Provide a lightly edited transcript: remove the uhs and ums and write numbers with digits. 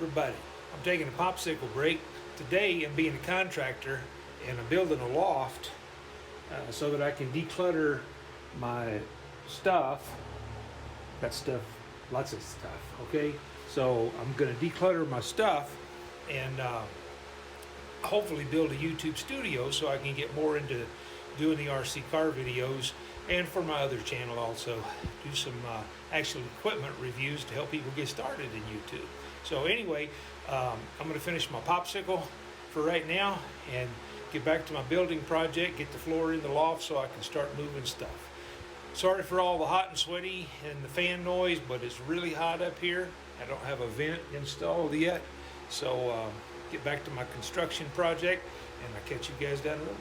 everybody. I'm taking a popsicle break. Today I'm being a contractor and I'm building a loft so that I can declutter my stuff. Got stuff, lots of stuff, okay? So I'm gonna declutter my stuff and hopefully build a YouTube studio so I can get more into doing the RC car videos, and for my other channel also do some actual equipment reviews to help people get started in YouTube. So anyway, I'm going to finish my popsicle for right now and get back to my building project, get the floor in the loft so I can start moving stuff. Sorry for all the hot and sweaty and the fan noise, but it's really hot up here. I don't have a vent installed yet, so get back to my construction project and I'll catch you guys down the road.